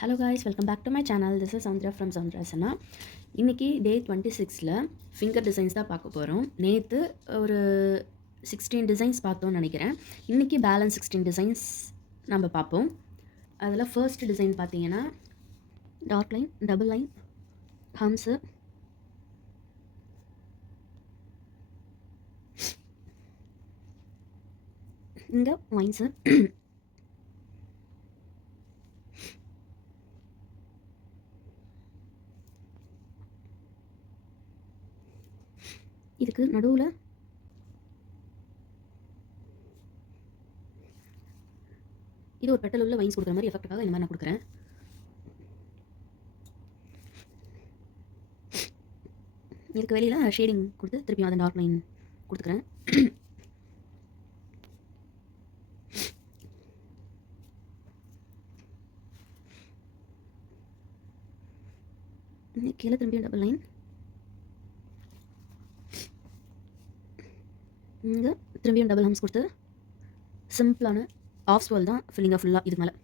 Hello guys, welcome back to my channel. This is Soundarya from சௌந்தர்யாசனா. இன்றைக்கி day 26ல் finger designs தான் பார்க்க போகிறோம். நேற்று ஒரு 16 டிசைன்ஸ் பார்த்தோன்னு நினைக்கிறேன். இன்றைக்கி பேலன்ஸ் 16 டிசைன்ஸ் நம்ம பார்ப்போம். அதில் ஃபர்ஸ்ட் டிசைன் பார்த்தீங்கன்னா டார்க் லைன், டபுள் லைன், ஹம்ஸு, இங்கே வைன்ஸு, இதுக்கு நடுவில் இது ஒரு பெட்டல் உள்ள வைன்ஸ் கொடுக்குற மாதிரி எஃபெக்ட்டுக்காக இந்த மாதிரி நான் கொடுக்குறேன். இதுக்கு வெளியில் ஷேடிங் கொடுத்து திருப்பியும் அதை டார்க் லைன் கொடுத்துக்கிறேன். கீழே திரும்பியும் டபுள் லைன், இங்கே திரும்பியும் டபுள் ஹம்ஸ் கொடுத்து சிம்பிளான ஆஃப் ஸ்வெல் தான் ஃபில்லிங்காக ஃபுல்லாக இதுக்கு மேலே.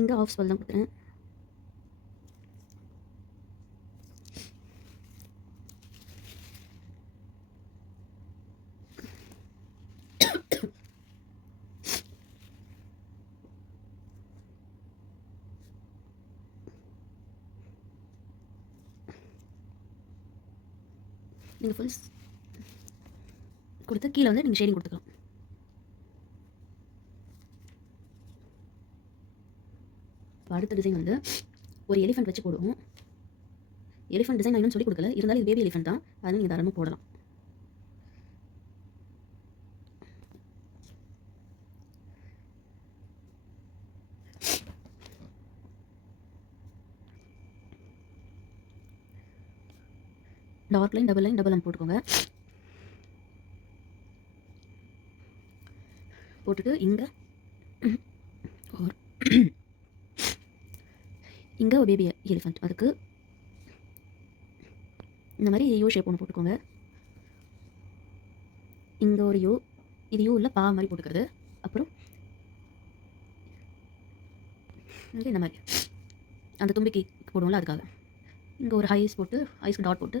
இங்கே ஆஃப் ஸ்வெல் தான் கொடுக்குறேன். நீங்கள் ஃபுல்ஸ் கொடுத்து கீழே வந்து நீங்கள் ஷேடிங் கொடுத்துக்கலாம். அடுத்த டிசைன் வந்து ஒரு எலிஃபென்ட் வச்சு போடுவோம். எலிஃபென்ட் டிசைன் நான் இன்னும் சொல்லி கொடுக்கல, இருந்தாலும் இது பேபி எலிஃபென்ட் தான், அது நீங்கள் தாராளமாக போடலாம். டார்க் லைன், டபுள் லைன் போட்டுக்கோங்க. போட்டுட்டு இங்கே இங்கே ஒரு பேபி எலிஃபென்ட், அதுக்கு இந்த மாதிரி யூ ஷேப் ஒன்று போட்டுக்கோங்க. இங்கே ஒரு யூ, இது யூ இல்லை பா மாதிரி போட்டுக்கிறது. அப்புறம் இங்கே இந்த மாதிரி அந்த தும்பிக்கை போடுவோம்ல, அதுக்காக இங்கே ஒரு ஐஸ் போட்டு, ஐஸ்க்கு டாட் போட்டு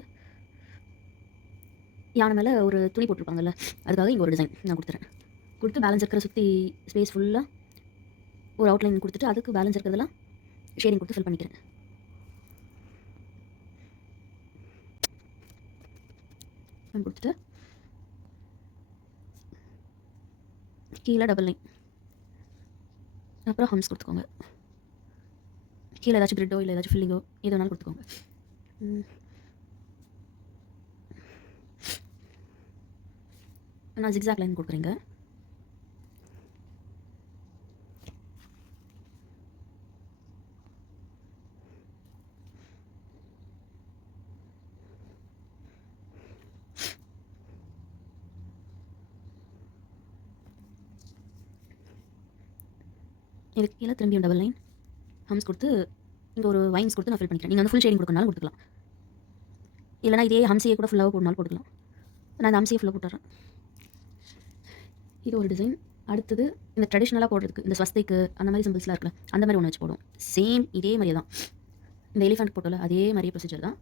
யானை மேலே ஒரு துணி போட்டிருப்பாங்கல்ல, அதுக்காக இங்கே ஒரு டிசைன் நான் கொடுத்துறேன். கொடுத்து பேலன்ஸ் இருக்கிற சுற்றி ஸ்பேஸ் ஃபுல்லாக ஒரு அவுட்லைன் கொடுத்துட்டு அதுக்கு பேலன்ஸ் இருக்கிறதெல்லாம் ஷேடிங் கொடுத்து ஃபில் பண்ணிக்கிறேன். கொடுத்துட்டு கீழே டபுள் லைன், அப்புறம் ஹம்ஸ் கொடுத்துக்கோங்க. கீழே ஏதாச்சும் கிரிட்டோ இல்லை ஏதாச்சும் ஃபில்லிங்கோ எது வேணாலும் கொடுத்துக்கோங்க. நான் ஜிக்ஸாக் லைன் கொடுக்குறேங்க. இதுக்கு கீழே திரும்பியும் டபுள் லைன், ஹம்ஸ் கொடுத்து இங்கே ஒரு வைன்ஸ் கொடுத்து நான் ஃபில் பண்ணிக்கிறேன். நீங்கள் வந்து ஃபுல் ஷேடிங் கொடுக்கறனாலும் கொடுத்துக்கலாம், இல்லைனா இதே ஹம்சியை கூட ஃபுல்லாக போடனாலும் போட்டுக்கலாம். நான் அந்த ஹம்சியை ஃபுல்லாக போட்டுறேன். இது ஒரு டிசைன். அடுத்தது இந்த ட்ரெடிஷ்னலாக போடுறதுக்கு இந்த ஸ்வஸ்திக்கு அந்த மாதிரி சிம்பிள்ஸ்லாம் இருக்குல்ல, அந்த மாதிரி ஒன்று வச்சு போடுவோம். சேம் இதே மாதிரியே தான், இந்த எலிஃபென்ட் போட்டோல அதே மாதிரியே ப்ரொசீஜர் தான்.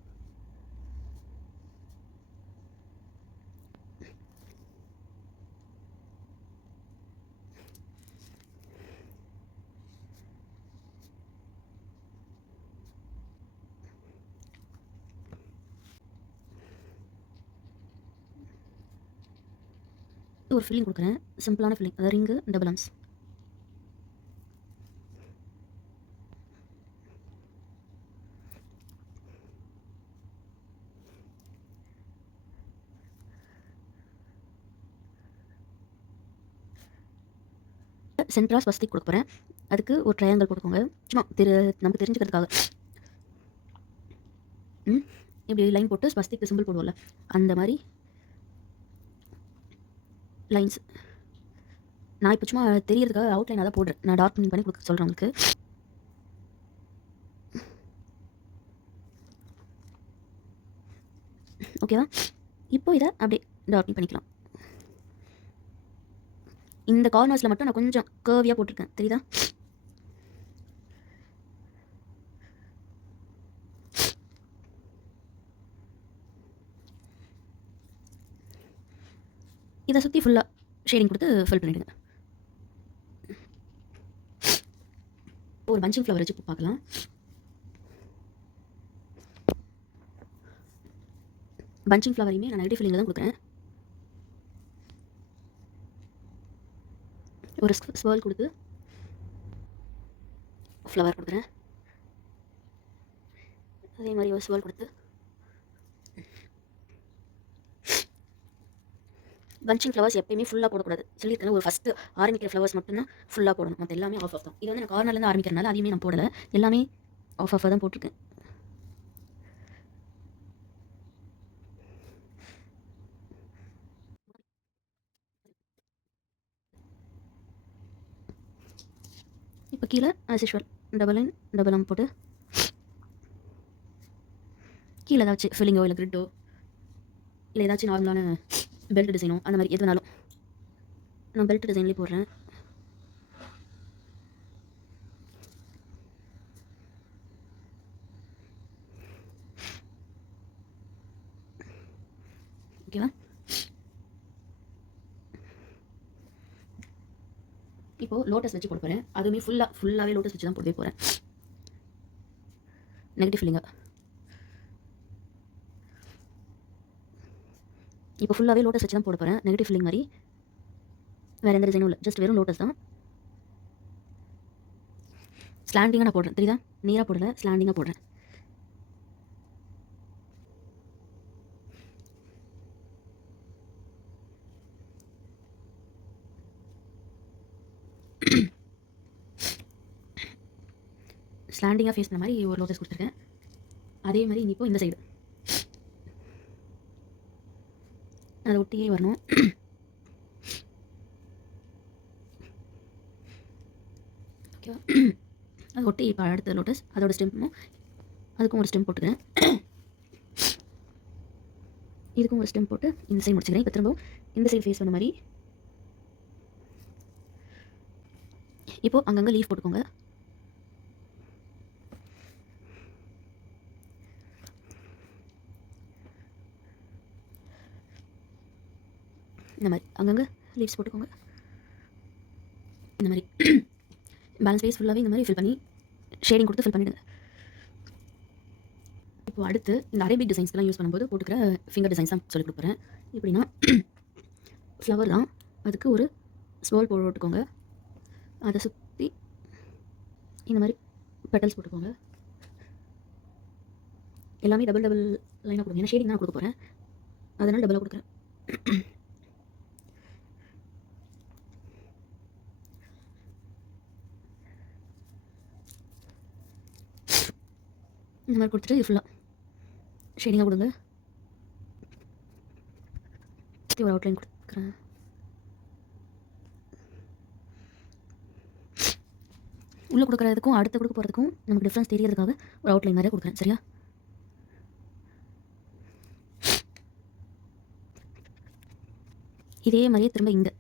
ஒரு ஃபில்லிங் கொடுக்குறேன், சிம்பிளான ஃபில்லிங், அதாவது ரிங்கு டபுள் ஹம்ஸ். சென்ட்ரா ஸ்வஸ்திக் கொடுக்க போகிறேன். அதுக்கு ஒரு ட்ரையாங்கிள் போட்டுக்கோங்க, சும்மா நமக்கு தெரிஞ்சுக்கிறதுக்காக. இப்படி லைன் போட்டு ஸ்வஸ்திக்கு சிம்பிள் போடுவோம்ல, அந்த மாதிரி லைன்ஸ். நான் இப்போ சும்மா தெரியறதுக்காக அவுட்லைன் தான் போடுறேன். நான் டார்க் பண்ணி கொடுக்க சொல்கிறேன் உங்களுக்கு. ஓகேவா? இப்போ இதை அப்படியே டார்க்னிங் பண்ணிக்கலாம். இந்த கார்னர்ஸில் மட்டும் நான் கொஞ்சம் கர்வியாக போட்டிருக்கேன், தெரியுதா? இதை சுற்றி ஃபுல்லாக ஷேடிங் கொடுத்து ஃபில் பண்ணிவிடுங்க. ஒரு பஞ்சிங் ஃப்ளவர் வச்சு பார்க்கலாம். பஞ்சிங் ஃப்ளவரையுமே நான் நெகட்டிவ் ஃபில்லிங்கில் தான் கொடுக்குறேன். ஒரு ஸ்வர்ல் கொடுத்து ஃப்ளவர் கொடுக்குறேன். அதே மாதிரி ஒரு ஸ்வர்ல் கொடுத்து பஞ்சிங் ஃப்ளவர்ஸ் எப்பயுமே ஃபுல்லாக போடக்கூடாது சொல்லியிருக்கேன். ஒரு ஃபஸ்ட்டு ஆரம்பிக்கிற ஃப்ளவர்ஸ் மட்டும்தான் ஃபுல்லாக போடணும், மற்ற எல்லாமே ஆஃப் ஆஃப் தான். இது வந்து நான் கார்னர்லேருந்து ஆரம்பிக்கிறனால அதையுமே நான் போடலை, எல்லாமே ஆஃப் ஆஃபாக தான் போட்டிருக்கேன். இப்போ கீழே as usual double line double ஆம் போட்டு கீழே ஏதாச்சும் ஃபில்லிங்கோ இல்லை கிரிட்டோ இல்லை ஏதாச்சும் நார்மலான பெல்ட் டிசைனோ அந்த மாதிரி எது வேணாலும் நான் பெல்ட் டிசைன்லேயே போடுறேன். ஓகேவா? இப்போது லோட்டஸ் வச்சு போட போகிறேன். அதுவுமே ஃபுல்லாகவே லோட்டஸ் வச்சு தான் போடவே போகிறேன். நெகட்டிவ் ஃபில்லிங்காக இப்போ ஃபுல்லாகவே லோட்டஸ் வச்சு தான் போட போகிறேன். நெகட்டிவ் ஃபில்லிங் மாதிரி வேறு எந்த டிசைனும் இல்லை, ஜஸ்ட் வெறும் லோட்டஸ் தான். ஸ்லாண்டிங்காக நான் போடுறேன், தெரியுதா? நேராக போடலை, ஸ்லாண்டிங்காக போடுறேன். ஸ்லாண்டிங்காக ஃபேஸ் பண்ண மாதிரி ஒரு லோட்டஸ் கொடுத்துருக்கேன். அதே மாதிரி இப்போ இந்த சைடு அதை ஒட்டியே வரணும். ஓகேவா? அதை ஒட்டி இப்போ அடுத்த லோட்டஸ் அதோட ஸ்டெம்மும் அதுக்கும் ஒரு ஸ்டெம் போட்டுக்கிறேன். இதுக்கும் ஒரு ஸ்டெம் போட்டு இந்த சைடு முடிச்சுக்கிறேன். இப்போ திரும்ப இந்த சைடு ஃபேஸ் பண்ண மாதிரி இப்போது அங்கங்கே லீஃப் போட்டுக்கோங்க. இந்த மாதிரி அங்கங்கே லீவ்ஸ் போட்டுக்கோங்க. இந்த மாதிரி பேலன்ஸ் ஃபேஸ் ஃபுல்லாகவே இந்த மாதிரி ஃபில் பண்ணி ஷேடிங் கொடுத்து ஃபில் பண்ணிவிடுங்க. இப்போ அடுத்து இந்த அரேபிக் டிசைன்ஸ்க்கெலாம் யூஸ் பண்ணும்போது போட்டுக்கிற ஃபிங்கர் டிசைன்ஸ் தான் சொல்லிக் கொடுக்குறேன். எப்படின்னா ஃப்ளவர் தான், அதுக்கு ஒரு ஸ்வால் போட்டுக்கோங்க. அதை சுற்றி இந்த மாதிரி பெட்டல்ஸ் போட்டுக்கோங்க. எல்லாமே டபுள் லைனாக கொடுங்க, ஏன்னா ஷேடிங் தான் கொடுக்க போகிறேன், அதனால் டபுளாக கொடுக்குறேன். இந்த மாதிரி கொடுத்துட்டு இது ஃபுல்லாக ஷேடிங்காக கொடுங்க. ஒரு அவுட்லைன் கொடுக்குறேன். உள்ளே கொடுக்குறதுக்கும் அடுத்து கொடுக்க போகிறதுக்கும் நமக்கு டிஃப்ரென்ஸ் தெரியறதுக்காக ஒரு அவுட்லைன் மாதிரியே கொடுக்குறேன், சரியா? இதே மாதிரியே திரும்ப இங்கே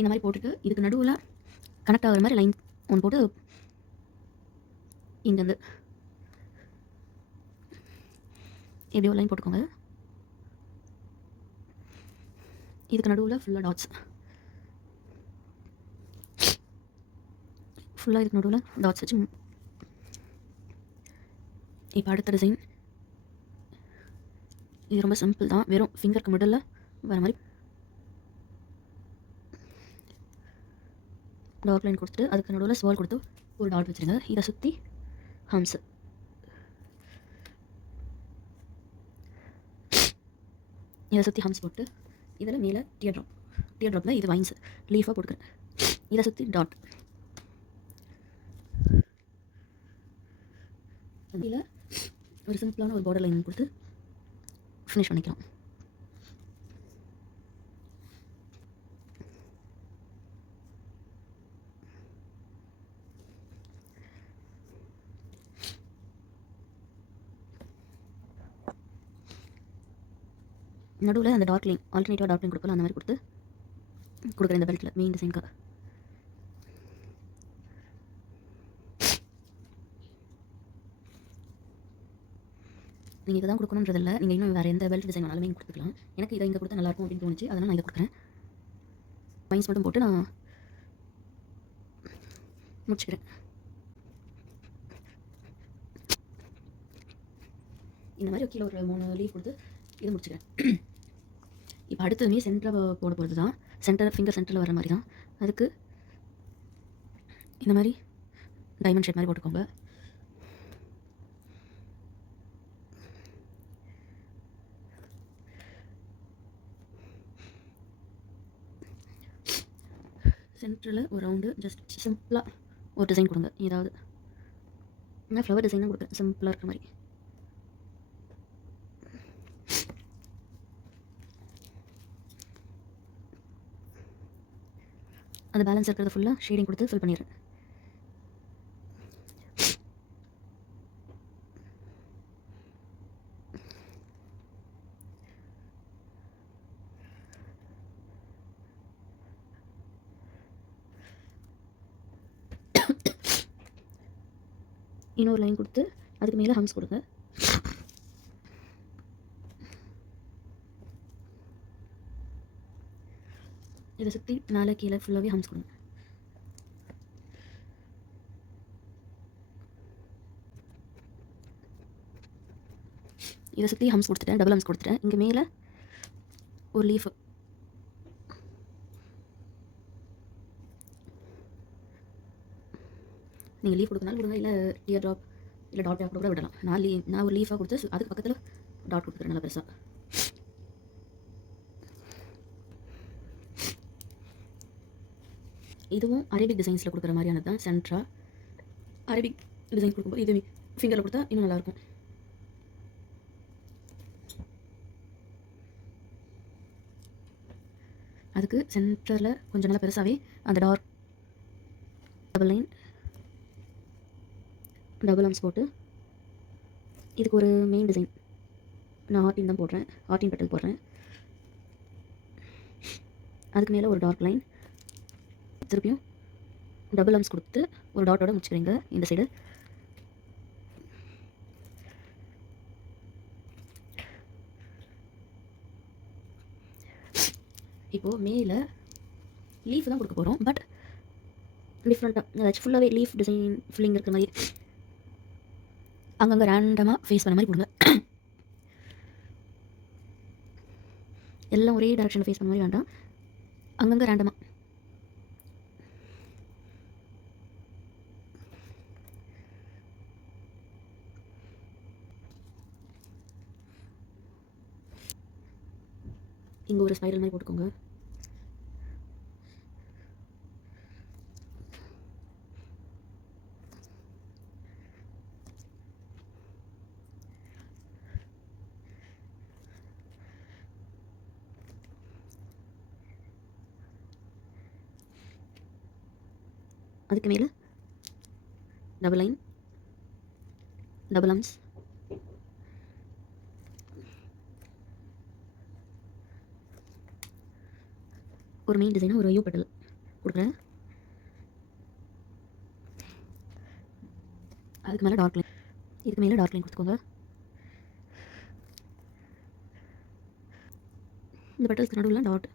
இந்த மாதிரி போட்டுட்டு இதுக்கு நடுவில் கனெக்ட் ஆகிற மாதிரி லைன் ஒன்று போட்டு இங்கேருந்து எப்படியோ லைன் போட்டுக்கோங்க. இதுக்கு நடுவில் ஃபுல்லாக டாட்ஸ், ஃபுல்லாக இதுக்கு நடுவில் டாட்ஸ் வச்சு. இப்போ அடுத்த டிசைன் இது ரொம்ப சிம்பிள் தான், வெறும் ஃபிங்கருக்கு மிடில் வர மாதிரி டாட் லைன் கொடுத்துட்டு அதுக்கு நடுவில் ஸ்வால் கொடுத்து ஒரு டாட் வச்சுருங்க. இதை சுற்றி ஹம்ஸ், இதை சுற்றி ஹம்ஸ் போட்டு இதில் மேலே டியர் ட்ராப்பில் இது வைன்ஸ் லீஃபாக போட்டுக்கிறேன். இதை சுற்றி டாட், அதில் ஒரு சிம்பிளான ஒரு பார்டர் லைன் கொடுத்து ஃபினிஷ் பண்ணிக்கலாம். நடுவில் அந்த டார்க் லைன் ஆல்டர்னேட்டிவாக டார்க் லைன் கொடுப்போம், அந்த மாதிரி கொடுத்து கொடுக்குறேன் இந்த பெல்ட்டில் மெயின் டிசைனுக்காக. நீங்கள் இதை தான் கொடுக்கணுன்றதில்ல, நீங்கள் இன்னும் வேறு எந்த பெல்ட் டிசைன் வேணாலுமே கொடுத்துக்கலாம். எனக்கு இதை இங்கே கொடுத்தா நல்லாயிருக்கும் அப்படின்னு தோணுச்சு, அதனால் நான் இதை கொடுக்குறேன். வைன்ஸ் மட்டும் போட்டு நான் முடிச்சுக்கிறேன். இந்த மாதிரி கீழே ஒரு 3 லீஃப் கொடுத்து இதை முடிச்சுக்கிறேன். இப்போ அடுத்ததுமே சென்டராக போட போகிறது தான், ஃபிங்கர் சென்டரில் வர மாதிரி தான். அதுக்கு இந்த மாதிரி டைமண்ட் ஷேப் மாதிரி போட்டுக்கோங்க. சென்டரில் ஒரு ரவுண்டு ஜஸ்ட் சிம்பிளாக ஒரு டிசைன் கொடுங்க. ஏதாவது நான் ஃப்ளவர் டிசைன் தான் கொடுக்குறேன், சிம்பிளாக இருக்கிற மாதிரி. அந்த பேலன்ஸ் இருக்கிறத ஃபுல்லாக ஷேடிங் கொடுத்து ஃபில் பண்ணிடுறேன். இன்னொரு லைன் கொடுத்து அதுக்கு மேலே ஹம்ஸ் கொடுங்க. இதை சுற்றி மேலே கீழே ஃபுல்லாகவே ஹம்ஸ் கொடுங்க. இதை சுற்றி ஹம்ஸ் கொடுத்துட்டேன், டபுள் ஹம்ஸ் கொடுத்துட்டேன். இங்கே மேலே ஒரு லீஃப் நீங்கள் லீஃப் கொடுக்கனாலும் கொடுங்க, இல்லை டியர் ட்ராப் இல்லை டாட் ட்ராப் கூட விடலாம். நான் ஒரு லீஃபாக கொடுத்து அதுக்கு பக்கத்தில் டாட் கொடுத்துக்கிறேன் நல்லா பெருசாக. இதுவும் அரேபிக் டிசைன்ஸில் கொடுக்குற மாதிரியானது தான். சென்ட்ரா அரேபிக் டிசைன் கொடுக்கும்போது இது ஃபிங்கரில் கொடுத்தா இன்னும் நல்லாயிருக்கும். அதுக்கு சென்டரில் கொஞ்சம் நல்லா பெருசாகவே அந்த dark double line double arms போட்டு இதுக்கு ஒரு மெயின் டிசைன் நான் ஹார்டின் தான் போடுறேன், ஹார்டின் பெட்டல் போடுறேன். அதுக்கு மேலே ஒரு டார்க் லைன், திருப்பியும் டபுள் ஆர்ம்ஸ் கொடுத்து ஒரு டாட்டோட முடிச்சுக்கிறீங்க இந்த சைடு. இப்போது மேலே லீஃப் தான் கொடுக்க போகிறோம், பட் டிஃப்ரெண்ட்டாக ஏதாச்சும் ஃபுல்லாகவே லீஃப் டிசைன் ஃபில்லிங் இருக்கிற மாதிரி அங்கங்கே ரேண்டமாக ஃபேஸ் பண்ண மாதிரி கொடுங்க. எல்லாம் ஒரே டேரக்ஷனில் ஃபேஸ் பண்ண மாதிரி வேண்டாம், அங்கங்கே ரேண்டமாக. இங்கே ஒரு ஸ்பைரல் மாதிரி போட்டுக்கோங்க. அதுக்கு மேலே டபுள் லைன் டபுள் ஆர்ம்ஸ், ஒரு மெயின் டிசைனாக ஒரு யூ பெட்டல் கொடுக்குறேன். அதுக்கு மேலே டார்க் லைன், இதுக்கு மேலே டார்க் லைன் கொடுத்துக்கோங்க. இந்த பெட்டல்ஸ்க்கு நடுவில் டாட்,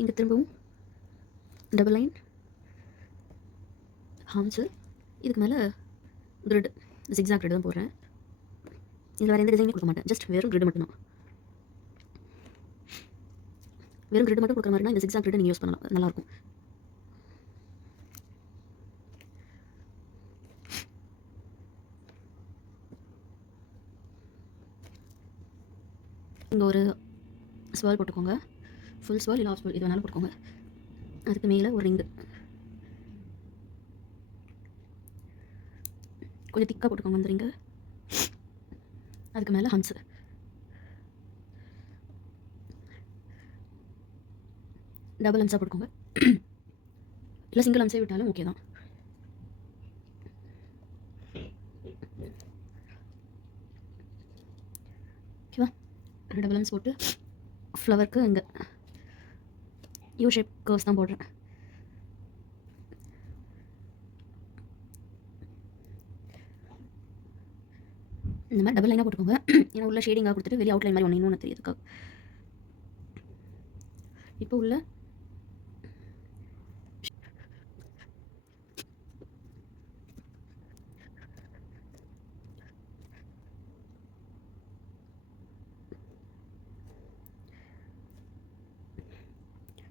இங்கே திரும்பவும் டபுள் லைன் ஹார்ம்ஸு, இதுக்கு மேலே கிரிட் ஜிக்ஸாக் கிரிட் தான் போடுறேன். இதில் வேறு எந்த டிசைனும் கொடுக்க மாட்டேன், ஜஸ்ட் வெறும் கிரிட் மட்டும்தான். வெறும் கிரிட் மட்டும் கொடுக்குற மாதிரினா இந்த ஜிக்ஸாக் கிரிட் நீங்கள் யூஸ் பண்ணலாம், நல்லாயிருக்கும். இங்கே ஒரு ஸ்வால் போட்டுக்கோங்க, ஃபுல் ஸ்வால் இல்லை ஆஃப் ஸ்வால் இது வேணாலும் போட்டுக்கோங்க. அதுக்கு மேலே ஒரு ரிங்கு கொஞ்சம் திக்காக போட்டுக்கோங்க அந்த ரிங்கு. அதுக்கு மேலே ஹம்ஸு, டபுள் ஹம்ஸாக போட்டுக்கோங்க, இல்லை சிங்கிள் ஹம்ஸே விட்டாலும் ஓகே தான். டபுள் ஹம்ஸ் போட்டு ஃப்ளவருக்கு இங்கே யூ ஷேப் கர்வ்ஸ் தான் போடுறேன். இந்த மாதிரி டபுள் லைனாக போட்டுக்கோங்க. ஏன்னா உள்ள ஷேடிங்காக கொடுத்துட்டு வெளியே அவுட்லைன் மாதிரி ஒன்று தெரியுதுக்காக. இப்போ உள்ள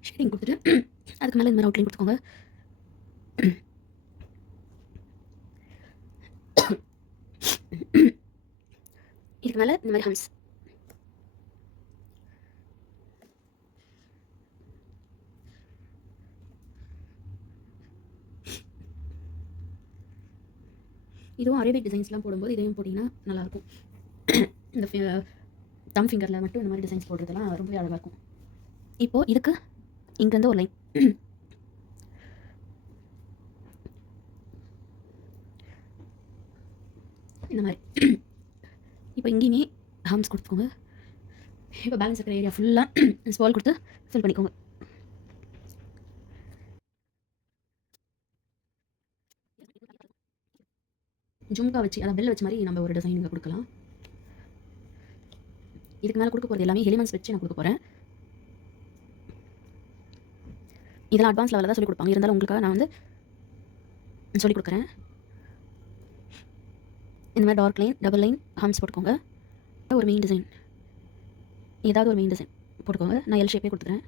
ஷேடிங் கொடுத்துட்டு அதுக்கு மேலே இந்த மாதிரி அவுட்லைன் கொடுத்துக்கோங்க. இதுக்கு மேலே இந்த மாதிரி ஹம்ஸ். இதுவும் அரேபிக் டிசைன்ஸ்லாம் போடும்போது இதையும் போட்டிங்கன்னா நல்லாயிருக்கும். இந்த தம் ஃபிங்கரில் மட்டும் இந்த மாதிரி டிசைன்ஸ் போடுறதுலாம் ரொம்பவே அழகாக இருக்கும். இப்போது இதுக்கு இங்கேருந்து ஒரு லைன் இந்த மாதிரி. இப்போ இங்கேயுமே ஹம்ஸ் கொடுத்துக்கோங்க. இப்போ பேலன்ஸ் இருக்கிற ஏரியா ஃபுல்லாக ஸ்பால் கொடுத்து ஃபில் பண்ணிக்கோங்க. ஜும்கா வச்சு அதான் பெல் வச்ச மாதிரி நம்ம ஒரு டிசைன் இங்கே கொடுக்கலாம். இதுக்கு மேலே கொடுக்க போகிறது எல்லாமே எலிமெண்ட்ஸ் வச்சு நான் கொடுக்க போகிறேன். இதெல்லாம் அட்வான்ஸ் லெவலில் தான் சொல்லிக் கொடுப்பாங்க. இருந்தாலும் உங்களுக்காக நான் வந்து சொல்லிக் கொடுக்குறேன். இந்த மாதிரி டார்க் லைன் டபுள் லைன் ஹம்ஸ் போட்டுக்கோங்க. ஒரு மெயின் டிசைன் ஏதாவது ஒரு மெயின் டிசைன் போட்டுக்கோங்க. நான் எல் ஷேப்பே கொடுத்துறேன்.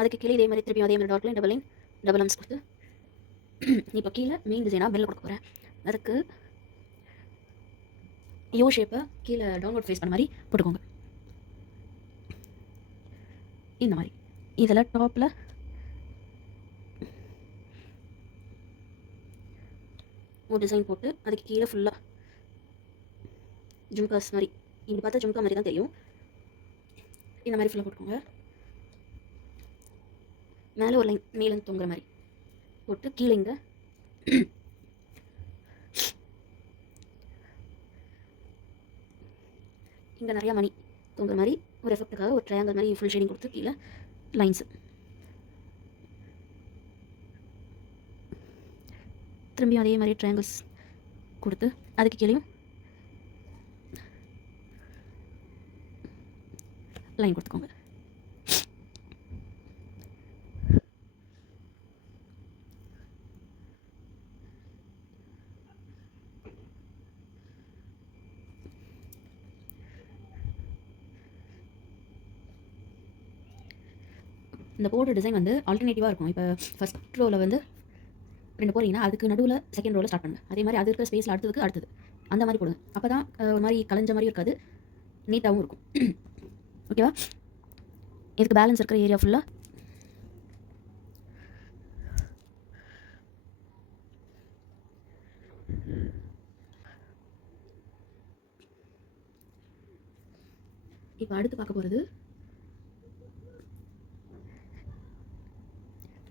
அதுக்கு கீழே இதே மாதிரி திருப்பியும் அதே மாதிரி டார்க் லைன் டபுள் ஹம்ஸ் கொடுத்து இப்போ கீழே மெயின் டிசைனாக பெல் கொடுக்க போகிறேன். அதுக்கு யோ ஷேப்பை கீழே டவுன்லோட் ஃபேஸ் பண்ண மாதிரி போட்டுக்கோங்க. இந்த மாதிரி இதில் டாப்பில் ஒரு டிசைன் போட்டு அதுக்கு கீழே ஃபுல்லாக ஜும்காஸ் மாதிரி இப்படி பார்த்தா ஜும்கா மாதிரி தான் தெரியும். இந்த மாதிரி ஃபுல்லாக போட்டுக்கோங்க. மேலே ஒரு லைன் மேலே தொங்குற மாதிரி போட்டு கீழே இங்கே இங்கே நிறையா மணி தொங்குற மாதிரி ஒரு எஃபெக்ட்டுக்காக ஒரு ட்ரையாங்கல் மாதிரி ஃபுல் ஷேடிங் கொடுத்து கீழே லைன்ஸு திரும்பியும் அதே மாதிரி ட்ரையாங்கிள்ஸ் கொடுத்து அதுக்கு கீழேயும் லைன் கொடுத்துக்கோங்க. இந்த போர்டு டிசைன் வந்து ஆல்டர்னேட்டிவாக இருக்கும். இப்போ ஃபஸ்ட் ரோவில் வந்து 2 போகிறீங்கன்னா அதுக்கு நடுவில் செகண்ட் ரோவில் ஸ்டார்ட் பண்ணுங்க. அதே மாதிரி அது இருக்கிற ஸ்பேஸில் அடுத்தது அந்த மாதிரி போடுங்க. அப்போ தான் ஒரு மாதிரி கலைஞ்ச மாதிரி இருக்காது, நீட்டாகவும் இருக்கும். ஓகேவா? இதுக்கு பேலன்ஸ் இருக்கிற ஏரியா ஃபுல்லாக இப்போ அடுத்து பார்க்க போகிறது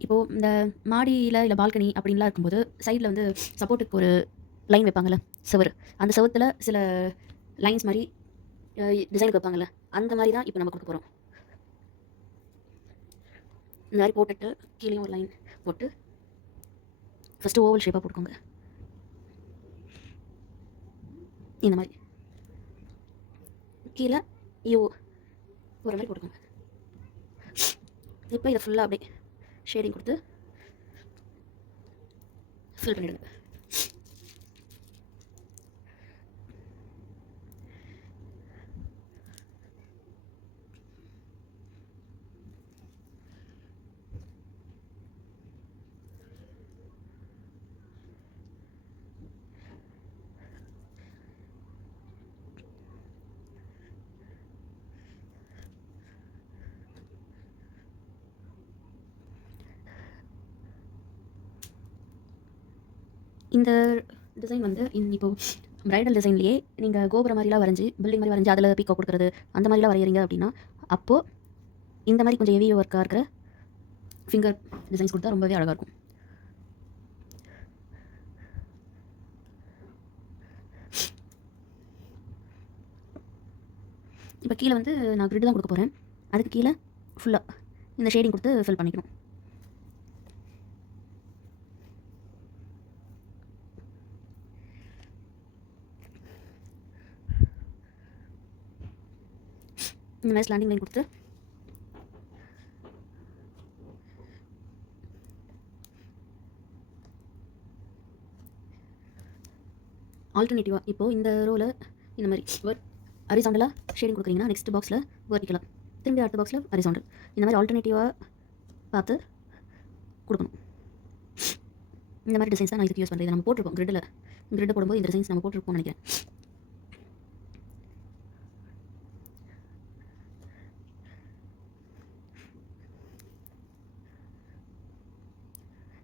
இப்போது இந்த மாடியில் இல்லை பால்கனி அப்படின்லாம் இருக்கும்போது சைடில் வந்து சப்போர்ட்டுக்கு ஒரு லைன் வைப்பாங்கள்ல சுவர், அந்த சுவத்தில் சில லைன்ஸ் மாதிரி டிசைனுக்கு வைப்பாங்கள்ல அந்த மாதிரி தான் இப்போ நம்ம கொடுக்க போகிறோம். இந்த மாதிரி போட்டுட்டு கீழேயும் ஒரு லைன் போட்டு ஃபஸ்ட்டு ஓவல் ஷேப்பாக போட்டுக்கோங்க. இந்த மாதிரி கீழே யூ ஒரு மாதிரி போட்டுக்கோங்க. இப்போ இதை ஃபுல்லாக அப்படியே ஷேடிங் கொடுத்து ஃபில் பண்ணிவிடுங்க. இந்த டிசைன் வந்து இப்போது ப்ரைடல் டிசைன்லேயே நீங்கள் கோபுரம் மாதிரிலாம் வரைஞ்சி பில்டிங் மாதிரி வரைஞ்சி அதில் பீக்கோ கொடுக்குறது அந்த மாதிரிலாம் வரைகிறீங்க அப்படின்னா அப்போது இந்த மாதிரி கொஞ்சம் ஹெவி ஒர்க்காக இருக்கிற ஃபிங்கர் டிசைன்ஸ் கொடுத்தா ரொம்பவே அழகாக இருக்கும். இப்போ கீழே வந்து நான் கிரிட் தான் கொடுக்க போகிறேன். அதுக்கு கீழே ஃபுல்லாக இந்த ஷேடிங் கொடுத்து ஃபில் பண்ணிக்கணும். இந்த மாதிரி ஸ்லாண்டிங் லைன் கொடுத்து ஆல்டர்னேட்டிவாக இப்போது இந்த ரோவில் இந்த மாதிரி ஹரிசாண்டலாக ஷேடிங் கொடுக்குறீங்கன்னா நெக்ஸ்ட் பாக்ஸில் வெர்டிக்கலாக, திரும்பி அடுத்த பாக்ஸில் ஹரிசாண்டல், இந்த மாதிரி ஆல்டர்னேட்டிவாக பார்த்து கொடுக்கணும். இந்த மாதிரி டிசைன்ஸ் தான் நான் இதுக்கு யூஸ் பண்ணுறேன். இதை நம்ம போட்டிருப்போம் கிரிட்டை போடும்போது இந்த டிசைன்ஸ் நம்ம போட்டிருப்போம்னு நினைக்கிறேன்.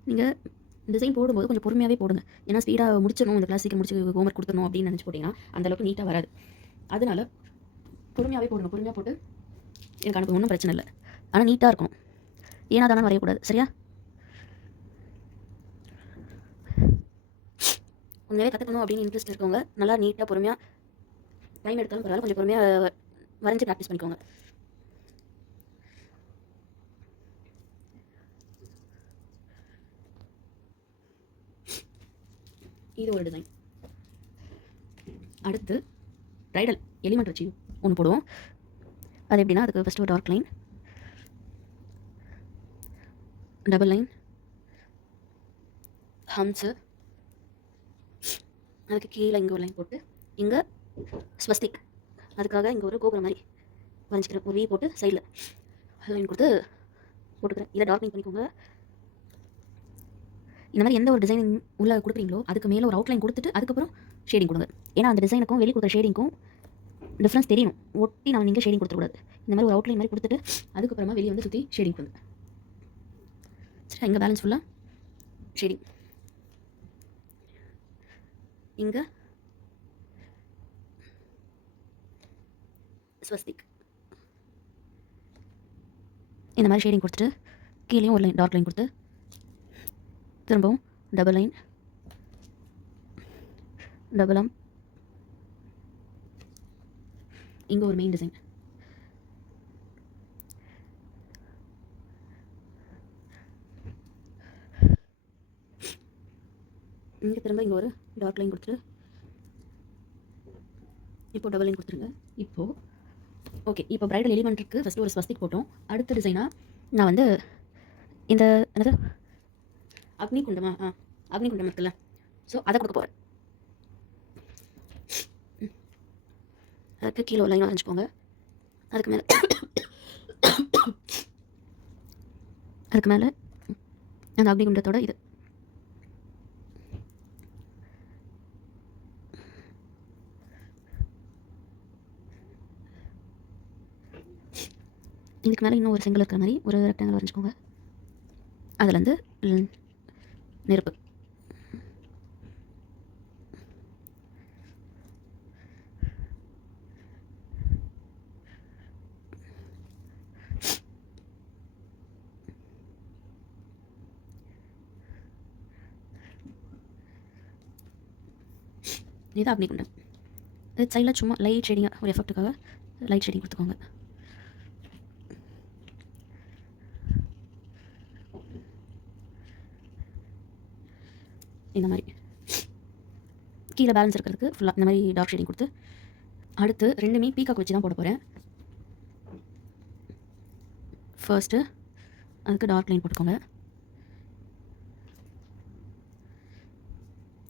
நீங்கள் டிசைன் போடும்போது கொஞ்சம் பொறுமையாகவே போடுங்க. ஏன்னா ஸ்பீடாக முடிச்சிடணும், இந்த கிளாஸ் சீக்கிரம் முடிச்சு ஹோம்ஒர்க் கொடுத்துடணும் அப்படின்னு நினச்சி போட்டிங்கன்னா அந்தளவுக்கு நீட்டாக வராது. அதனால் பொறுமையாகவே போடுங்க. பொறுமையாக போட்டு எனக்கு அனுப்ப ஒன்றும் பிரச்சனை இல்லை. ஆனால் நீட்டாக இருக்கணும். ஏன்னா தானே வரையக்கூடாது. சரியா? உண்மையாகவே கற்றுக்கணும் அப்படின்னு இன்ட்ரெஸ்ட் இருக்கவங்க நல்லா நீட்டாக பொறுமையாக டைம் எடுத்தாலும் பரவாயில்ல, கொஞ்சம் பொறுமையாக வரைஞ்சி ப்ராக்டிஸ் பண்ணிக்கோங்க. இது ஒரு டிசைன். அடுத்து ப்ரைடல் எலிமெண்ட் வச்சு ஒன்று போடுவோம். அது எப்படின்னா, அதுக்கு ஃபஸ்ட்டு ஒரு டார்க் லைன், டபுள் லைன், ஹம்ஸு, அதுக்கு கீழே இங்கே ஒரு லைன் போட்டு இங்கே ஸ்வஸ்திக், அதுக்காக இங்கே ஒரு கோபுரம் மாதிரி வரைஞ்சிக்கிறேன். ஒரு வி போட்டு சைடில் லைன் கொடுத்து போட்டுக்கிறேன். இதை டார்க்னிங் பண்ணிக்கோங்க. இந்த மாதிரி எந்த ஒரு டிசைன் உள்ளே கொடுக்குறீங்களோ அதுக்கு மேலே ஒரு அவுட்லைன் கொடுத்துட்டு அதுக்கப்புறம் ஷேடிங் கொடுங்க. ஏன்னா அந்த டிசைனுக்கும் வெளியே கொடுக்குற ஷேடிங்க்கும் டிஃப்ரென்ஸ் தெரியணும். ஒட்டி நான் நீங்கள் ஷேடிங் கொடுத்துக்கூடாது. இந்த மாதிரி ஒரு அவுட்லைன் மாதிரி கொடுத்துட்டு அதுக்கப்புறமா வெளியே வந்து சுற்றி ஷேடிங் கொடுங்க. சரி, இங்கே பேலன்ஸ் ஃபுல்லாக ஷேடிங். இங்கே ஸ்வஸ்திக். இந்த மாதிரி ஷேடிங் கொடுத்துட்டு கீழேயும் ஒரு லைன் டார்க் லைன் கொடுத்து திரும்பவும் டபுள் லைன், டபுள் ஆம், இங்கே ஒரு மெயின் டிசைன். இங்கே திரும்ப இங்கே ஒரு டார்க் லைன் கொடுத்துட்டு இப்போது டபுள் லைன் கொடுத்துருங்க. இப்போது ஓகே, இப்போ ப்ரைடல் எலிமெண்ட்டுக்கு ஃபஸ்ட்டு ஒரு ஸ்வஸ்திக் போட்டோம். அடுத்த டிசைனாக நான் வந்து இந்த என்னது அக்னி குண்டம் இருக்குல்ல, ஸோ அதை கொடுக்க போகிறேன். அதுக்கு கீழே லைன் வரைஞ்சிக்கோங்க. அதுக்கு மேலே அந்த அக்னி குண்டத்தோட இது இதுக்கு மேலே இன்னும் ஒரு செங்கல் இருக்கிற மாதிரி ஒரு ரெக்டாங்கிள் வரைஞ்சிக்கோங்க. அதுலேருந்து நெருப்பு. இது அக்னி குண்டம். இது சைடில் சும்மா லைட் ஷேடிங்காக ஒரு எஃபெக்ட்டுக்காக லைட் ஷேடிங் கொடுத்துக்கோங்க. இந்த மாதிரி கீழே பேலன்ஸ் இருக்கிறதுக்கு ஃபுல்லாக இந்த மாதிரி டார்க் ஷேடிங் கொடுத்து அடுத்து ரெண்டுமே பீகாக் வச்சு தான் போட போகிறேன். ஃபர்ஸ்ட்டு அதுக்கு டார்க் லைன் போட்டுக்கோங்க.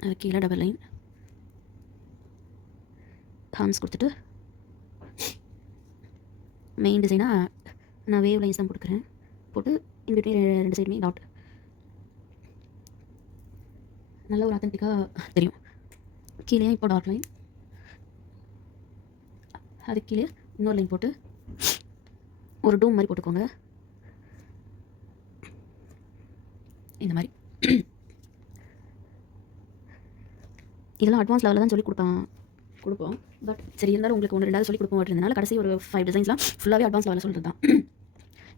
அது கீழே டபுள் லைன், ஹார்ம்ஸ் கொடுத்துட்டு மெயின் டிசைனாக நான் வேவ் லைன்ஸ் தான் போட்டுக்கிறேன். போட்டு இந்த ரெண்டு சைடுமே டாட் நல்ல ஒரு அத்தன்டிக்காக தெரியும். கீழே இப்போ டார்க் லைன், அதுக்கு கீழே இன்னொரு லைன் போட்டு ஒரு டூம் மாதிரி போட்டுக்கோங்க. இந்த மாதிரி இதெல்லாம் அட்வான்ஸ் லெவலில் தான் சொல்லி கொடுப்போம். பட் சரி, இருந்தாலும் உங்களுக்கு ஒன்று ரெண்டாவது சொல்லி கொடுப்போம் அப்படின்றதுனால கடைசி ஒரு 5 டிசைன்ஸ்லாம் ஃபுல்லாகவே அட்வான்ஸ் லெவலில் சொல்கிறது தான்.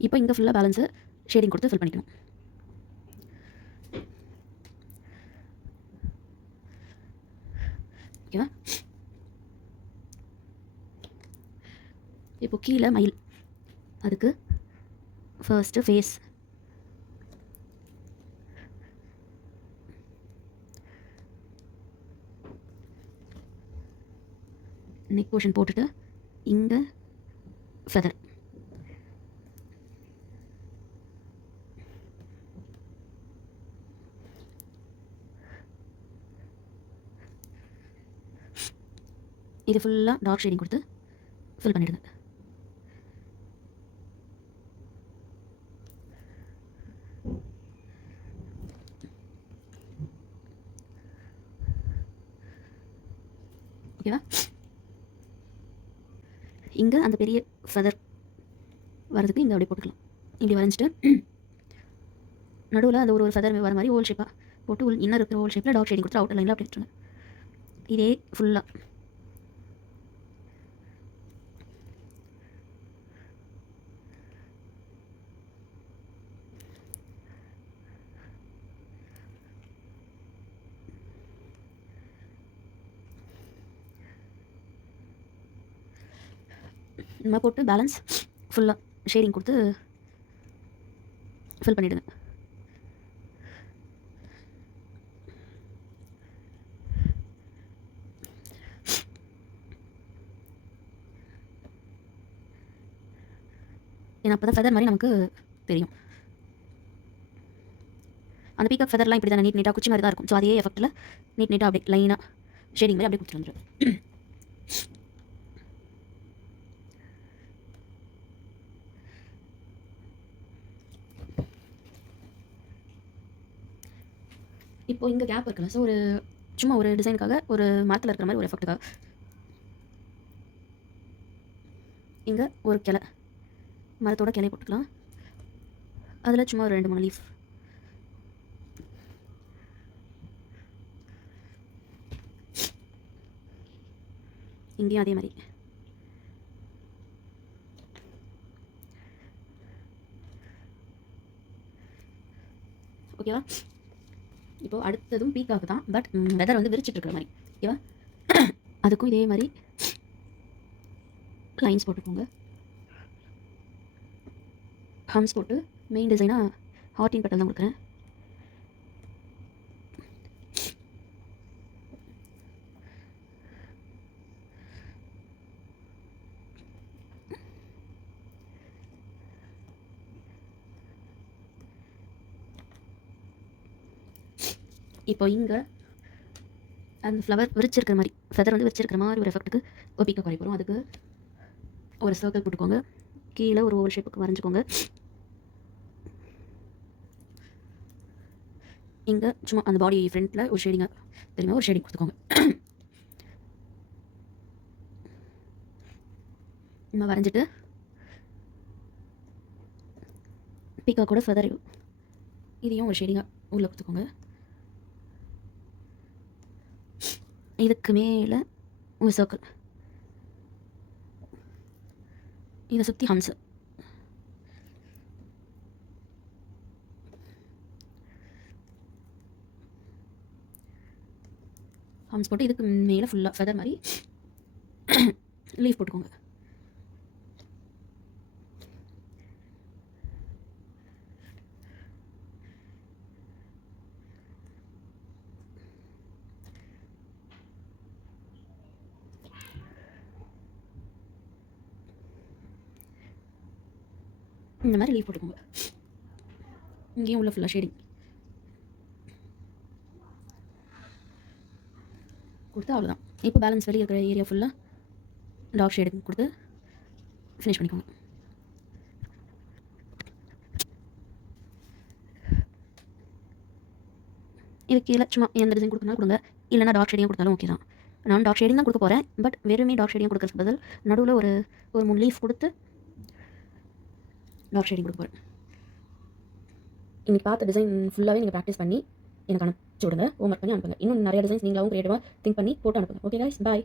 இப்போ இங்கே ஃபுல்லாக பேலன்ஸு ஷேடிங் கொடுத்து ஃபில் பண்ணிக்கணும். ஓகேவா? இப்போ கீழே மயில், அதுக்கு ஃபர்ஸ்ட்டு ஃபேஸ், நெக் போர்ஷன் போட்டுட்டு இங்கே ஃபெதர், இது ஃபுல்லாக டார்க் ஷேடிங் கொடுத்து ஃபில் பண்ணிவிடுங்க. ஓகேவா? இங்கே அந்த பெரிய ஃபெதர் வரதுக்கு இங்கே அப்படியே போட்டுக்கலாம். இப்படி வரைஞ்சிட்டு நடுவில் அந்த ஒரு ஃபெதர் வர மாதிரி ஓல் ஷேப்பாக போட்டு இன்னர் இருக்கிற ஓல் ஷேப்பில் டார்க் ஷேடிங் கொடுத்து அவுட்டர் லைனில் அப்படி விட்டுருங்க. இதே ஃபுல்லாக நம்ம போட்டு பேலன்ஸ் ஃபுல்லாக ஷேடிங் கொடுத்து ஃபில் பண்ணிவிடுங்க. ஏன்னா அப்போ தான் ஃபெதர் மாதிரி நமக்கு தெரியும். அந்த பீக்காக் ஃபெதர்லாம் இப்படி தானே நீட்டாக குச்சி மாதிரி தான் இருக்கும். ஸோ அதே எஃபெக்ட்டில் நீட்டாக அப்படியே லைனாக ஷேடிங் மாதிரி அப்படியே கொடுத்துட்டு வந்துடும். இப்போ இங்கே கேப் இருக்குல்ல, ஸோ ஒரு சும்மா ஒரு டிசைனுக்காக ஒரு மரத்தில் இருக்கிற மாதிரி ஒரு எஃபெக்ட்டுக்காக இங்கே ஒரு கிளை, மரத்தோட கிளையை போட்டுக்கலாம். அதில் சும்மா ஒரு 2-3 லீஃப், இங்கேயும் அதே மாதிரி. ஓகேவா? இப்போது அடுத்ததும் பீக்காக்கு தான், பட் வெதர் வந்து விரிச்சிட்டு இருக்கிற மாதிரி. ஓகேவா? அதுக்கும் இதே மாதிரி லைன்ஸ் போட்டுக்கோங்க. ஹம்ஸ் போட்டு மெயின் டிசைனாக ஹார்டின் பட்டன் தான் கொடுக்குறேன். இப்போ இங்கே அந்த ஃப்ளவர் விரிச்சிருக்கிற மாதிரி, ஃபெதர் வந்து விரிச்சிருக்கிற மாதிரி ஒரு எஃபெக்ட்டுக்கு ஒரு பீக்காக் வரைய போகிறோம். அதுக்கு ஒரு சர்க்கிள் போட்டுக்கோங்க. கீழே ஒரு ஓவல் ஷேப்புக்கு வரைஞ்சிக்கோங்க. இங்கே சும்மா அந்த பாடி ஃப்ரண்ட்டில் ஒரு ஷேடிங்காக தெரியுமா, ஒரு ஷேடிங் கொடுத்துக்கோங்க. நம்ம வரைஞ்சிட்டு பீக்காக்கோட ஃபெதர் இதையும் ஒரு ஷேடிங்காக உள்ளே கொடுத்துக்கோங்க. இதுக்கு மேலே ஒரு சர்க்கிள், இதை சுற்றி ஹம்ஸ், ஹம்ஸ் போட்டு இதுக்கு மேலே ஃபுல்லாக ஃபெதர் மாதிரி லீஃப் போட்டுக்கோங்க. இந்த மாதிரி லீவ் போட்டுக்கோங்க. இங்கேயும் உள்ள ஃபுல்லாக ஷேடிங் கொடுத்து அவ்வளோதான். இப்போ பேலன்ஸ் வெளியே இருக்கிற ஏரியா ஃபுல்லாக டார்க் ஷேடிங் கொடுத்து ஃபினிஷ் பண்ணிக்கோங்க. இது கீழே சும்மா எந்த டிசைன் கொடுக்கணும் கொடுங்க, இல்லைனா டார்க் ஷேடிங் கொடுத்தாலும் ஓகே தான். நான் டார்க் ஷேடிங் தான் கொடுக்க போகிறேன். பட் வெறுமே டார்க் ஷேடிங் கொடுக்கறதுக்கு பதில் நடுவில் ஒரு 3 லீஃப் கொடுத்து டார்க் ஷேடிங் கொடுக்க போகிறேன். இன்றைக்கி பார்த்த டிசைன் ஃபுல்லாகவே நீங்கள் ப்ராக்டிஸ் பண்ணி எனக்கு அனுப்பிச்சி விடுங்க. ஹோம்ஒர்க் பண்ணி அனுப்புங்க. இன்னும் நிறைய டிசைன்ஸ் நீங்களாகவும் க்ரியேட்டிவாக திங்க் பண்ணி போட்டு அனுப்புங்க. ஓகே கைஸ், பாய்.